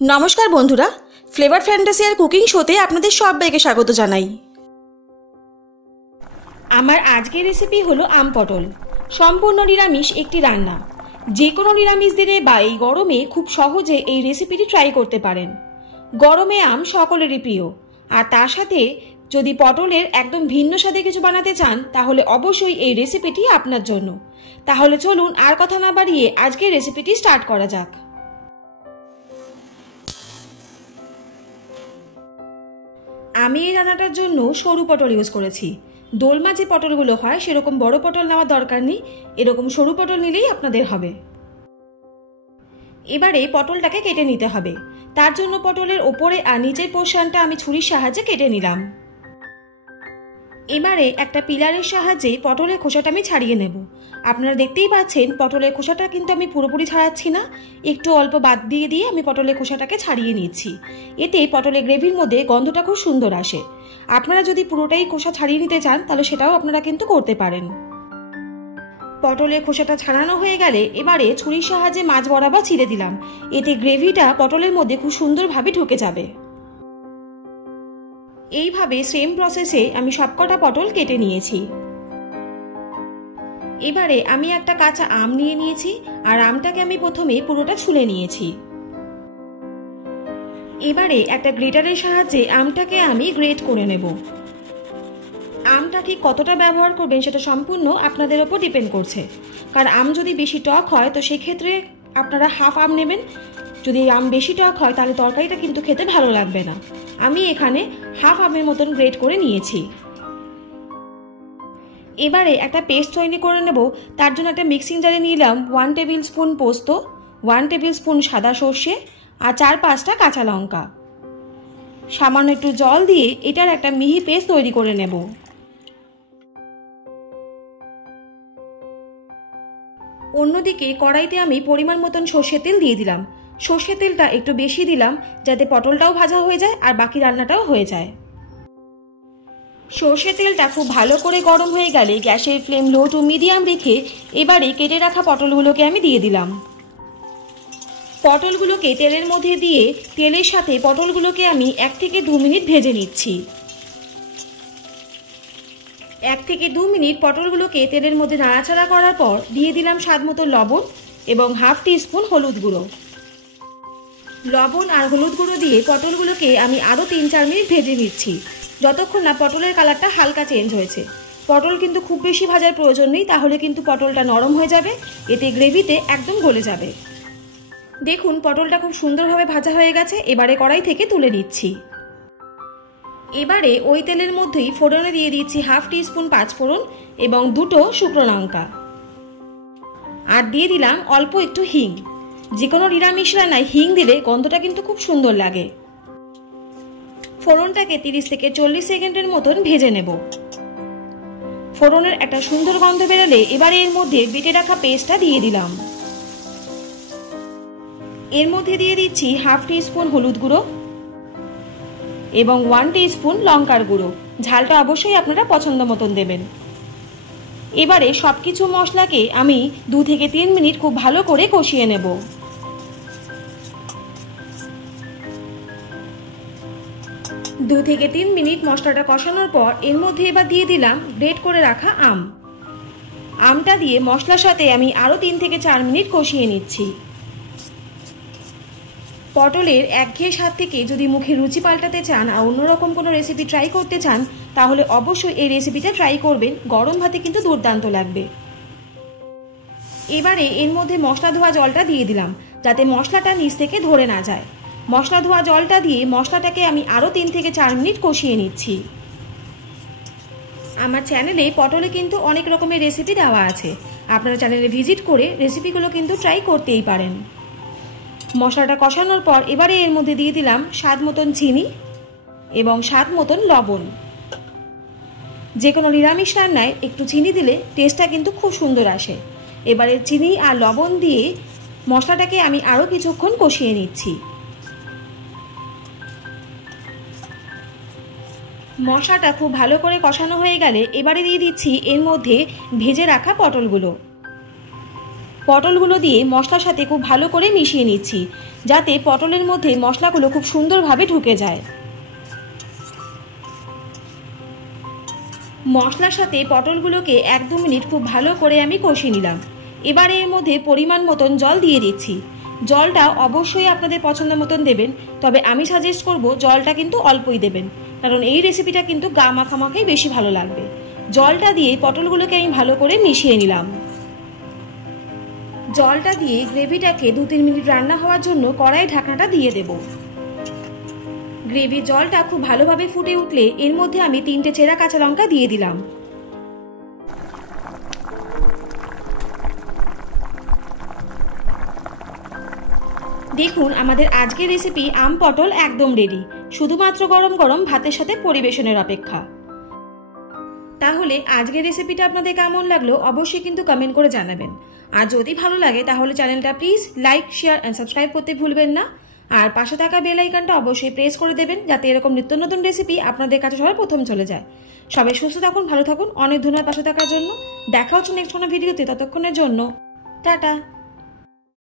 नमस्कार बंधुरा flavour fantasy और कुकिंग शोते आपनादेर सबाइके स्वागत जानाई। आमार आजकेर रेसिपि हलो आम पटल सम्पूर्ण निरामिष एकटी रान्ना। जे कोनो निरामिष दिने बा एई गरमे खूब सहजे एई रेसिपिटी ट्राई करते पारेन। गरमे आम सकलेरই प्रिय और तार साथे यदि पटलेर एकदम भिन्न स्वादे किछु बानाते चान ताहले अवश्यई एई रेसिपिटी आपनार जोन्नो। ताहले चलुन आर कथा ना बाड़िये आजकेर रेसिपिटी स्टार्ट करा जाक। আমি এই রান্নাটার জন্য সরু পটল ইউজ করেছি। দোলমা যে পটলগুলো হয় সেরকম বড় পটল নেওয়ার দরকার নেই, এরকম সরু পটল নিলেই আপনাদের হবে। এবারে পটলটাকে কেটে নিতে হবে। তার জন্য পটলের উপরে আর নিচের পোরশনটা আমি ছুরির সাহায্যে কেটে নিলাম। এবারে একটা পিলারের সাহায্যে পটলের খোসাটা আমি ছাড়িয়ে নেব। আপনারা দেখতেই পাচ্ছেন পটলের খোসাটা কিন্তু আমি পুরোপুরি ছাড়াচ্ছি না, একটু অল্প বাদ দিয়ে দিয়ে আমি পটলের খোসাটাকে ছাড়িয়ে নিচ্ছি। এতে পটলের গ্রেভির মধ্যে গন্ধটা খুব সুন্দর আসে। আপনারা যদি পুরোটাই খোসা ছাড়িয়ে নিতে চান তাহলে সেটাও আপনারা কিন্তু করতে পারেন। পটলের খোসাটা ছাড়ানো হয়ে গেলে এবারে ছুরির সাহায্যে মাঝ বরাবর চিড়ে দিলাম। এতে গ্রেভিটা পটলের মধ্যে খুব সুন্দরভাবে ঢুকে যাবে। এইভাবে সেম প্রসেসে আমি সবকটা পটল কেটে নিয়েছি। এবারে আমি একটা কাঁচা আম নিয়ে নিয়েছি আর আমটাকে আমি প্রথমে পুরোটা ছুলে নিয়েছি। এবারে একটা গ্রেটারের সাহায্যে আমটাকে আমি গ্রেট করে নেব। আমটা ঠিক কতটা ব্যবহার করবেন সেটা সম্পূর্ণ আপনাদের উপর ডিপেন্ড করছে। কারণ আম যদি বেশি টক হয় তো সেই ক্ষেত্রে আপনারা হাফ আম নেবেন। যদি আম বেশি টক হয় তাহলে তরকারিটা কিন্তু খেতে ভালো লাগবে না। আমি এখানে হাফ আমের মতন গ্রেট করে নিয়েছি। এবারে একটা পেস্ট তৈরি করে নেব। তার জন্য একটা মিক্সিং জারে নিলাম 1 টেবিল স্পুন পোস্ত, 1 টেবিল স্পুন সাদা সর্ষে আর 4-5টা কাঁচা লঙ্কা। সামান্য একটু জল দিয়ে এটার একটা মিহি পেস্ট তৈরি করে নেব। অন্যদিকে কড়াইতে আমি পরিমাণ মতন সর্ষের তেল দিয়ে দিলাম। সর্ষের তেলটা একটু বেশি দিলাম যাতে পটলটাও ভাজা হয়ে যায় আর বাকি রান্নাটাও হয়ে যায়। সর্ষের তেলটা খুব ভালো করে গরম হয়ে গেলে গ্যাসের ফ্লেম লো টু মিডিয়াম রেখে এবারে কেটে রাখা পটলগুলোকে আমি দিয়ে দিলাম। পটলগুলোকে তেলের মধ্যে দিয়ে তেলের সাথে পটলগুলোকে আমি 1 থেকে 2 মিনিট ভেজে নিচ্ছি। 1 থেকে 2 মিনিট পটলগুলোকে তেলের মধ্যে নাড়াচাড়া করার পর দিয়ে দিলাম স্বাদমতো লবণ এবং হাফ টিস্পুন হলুদ গুঁড়ো। লবণ আর হলুদ গুঁড়ো দিয়ে পটলগুলোকে আমি আরও 3-4 মিনিট ভেজে নিচ্ছি, যতক্ষণ না পটলের কালারটা হালকা চেঞ্জ হয়েছে। পটল কিন্তু খুব বেশি ভাজার প্রয়োজন নেই, তাহলে কিন্তু পটলটা নরম হয়ে যাবে, এতে গ্রেভিতে একদম গলে যাবে। দেখুন পটলটা খুব সুন্দরভাবে ভাজা হয়ে গেছে। এবারে কড়াই থেকে তুলে নিচ্ছি। এবারে ওই তেলের মধ্যেই ফোড়নে দিয়ে দিচ্ছি হাফ টিস্পুন পাঁচফোড়ন এবং 2টো শুকনো লঙ্কা আর দিয়ে দিলাম অল্প একটু হিং। যে কোনো নিরামিষ রান্নায় হিং দিলে গন্ধটা কিন্তু খুব সুন্দর লাগে। ফোড়নটাকে 30 থেকে 40 সেকেন্ডের মতন ভেজে নেব। ফোড়নের একটা সুন্দর গন্ধ বেরোলে এবারে এর মধ্যে বেটে রাখা পেস্টটা দিয়ে দিলাম। এর মধ্যে দিয়ে দিচ্ছি হাফ টিস্পুন হলুদ গুঁড়ো এবং 1 টিস্পুন লঙ্কার গুঁড়ো। ঝালটা অবশ্যই আপনারা পছন্দ মতন দেবেন। এবারে সবকিছু মশলাকে আমি 2 থেকে 3 মিনিট খুব ভালো করে কষিয়ে নেব। 2 থেকে 3 মিনিট মশলাটা কষানোর পর এর মধ্যে এবার দিয়ে দিলাম গ্রেট করে রাখা আম। আমটা দিয়ে মশলার সাথে আমি আরও 3 থেকে 4 মিনিট কষিয়ে নিচ্ছি। পটলের একঘেয়ে স্বাদ থেকে যদি মুখে রুচি পাল্টাতে চান আর অন্যরকম কোনো রেসিপি ট্রাই করতে চান তাহলে অবশ্যই এই রেসিপিটা ট্রাই করবেন। গরম ভাতে কিন্তু দুর্দান্ত লাগবে। এবারে এর মধ্যে মশলা ধোয়া জলটা দিয়ে দিলাম যাতে মশলাটা নিচ থেকে ধরে না যায়। মশলা ধোয়া জলটা দিয়ে মশলাটাকে আমি আরও 3 থেকে 4 মিনিট কষিয়ে নিচ্ছি। আমার চ্যানেলে পটলে কিন্তু অনেক রকমের রেসিপি দেওয়া আছে, আপনারা চ্যানেলে ভিজিট করে রেসিপিগুলো কিন্তু ট্রাই করতেই পারেন। মশলাটা কষানোর পর এবারে এর মধ্যে দিয়ে দিলাম স্বাদ মতন চিনি এবং স্বাদ মতন লবণ। যে কোনো নিরামিষ রান্নায় একটু চিনি দিলে টেস্টটা কিন্তু খুব সুন্দর আসে। এবারে চিনি আর লবণ দিয়ে মশলাটাকে আমি আরও কিছুক্ষণ কষিয়ে নিচ্ছি। মশলাটা খুব ভালো করে কষানো হয়ে গেলে এবারে দিয়ে দিচ্ছি এর মধ্যে ভেজে রাখা পটলগুলো। পটলগুলো দিয়ে মশলার সাথে খুব ভালো করে মিশিয়ে নিচ্ছি, যাতে পটলের মধ্যে মশলাগুলো খুব সুন্দরভাবে ঢুকে যায়। মশলার সাথে পটলগুলোকে 1-2 মিনিট খুব ভালো করে আমি কষিয়ে নিলাম। এবারে এর মধ্যে পরিমাণ মতন জল দিয়ে দিচ্ছি। জলটা অবশ্যই আপনাদের পছন্দ মতন দেবেন, তবে আমি সাজেস্ট করব জলটা কিন্তু অল্পই দেবেন, কারণ এই রেসিপিটা কিন্তু গা মাখামাখাই বেশি ভালো লাগবে। জলটা দিয়ে পটলগুলোকে আমি ভালো করে মিশিয়ে নিলাম। জলটা দিয়ে গ্রেভিটাকে 2-3 মিনিট রান্না হওয়ার জন্য কড়াই ঢাকনাটা দিয়ে দেব। গ্রেভির জলটা খুব ভালোভাবে ফুটে উঠলে এর মধ্যে আমি 3টে চেরা কাঁচা লঙ্কা দিয়ে দিলাম। দেখুন আমাদের আজকের রেসিপি আম পটল একদম রেডি, শুধুমাত্র গরম গরম ভাতের সাথে পরিবেশনের অপেক্ষা। তাহলে আজকের রেসিপিটা আপনাদের কেমন লাগলো অবশ্যই কিন্তু কমেন্ট করে জানাবেন। আর যদি ভালো লাগে তাহলে চ্যানেলটা please like, share and subscribe করতে ভুলবেন না। আর পাশে থাকা বেল আইকনটা অবশ্যই প্রেস করে দেবেন, যাতে এরকম নিত্য নতুন রেসিপি আপনাদের কাছে সবার প্রথম চলে যায়। সবাই সুস্থ থাকুন, ভালো থাকুন, অনেক ধন্যবাদ পাশে থাকার জন্য। দেখা হচ্ছে নেক্সট কোনো ভিডিওতে, ততক্ষণের জন্য টাটা।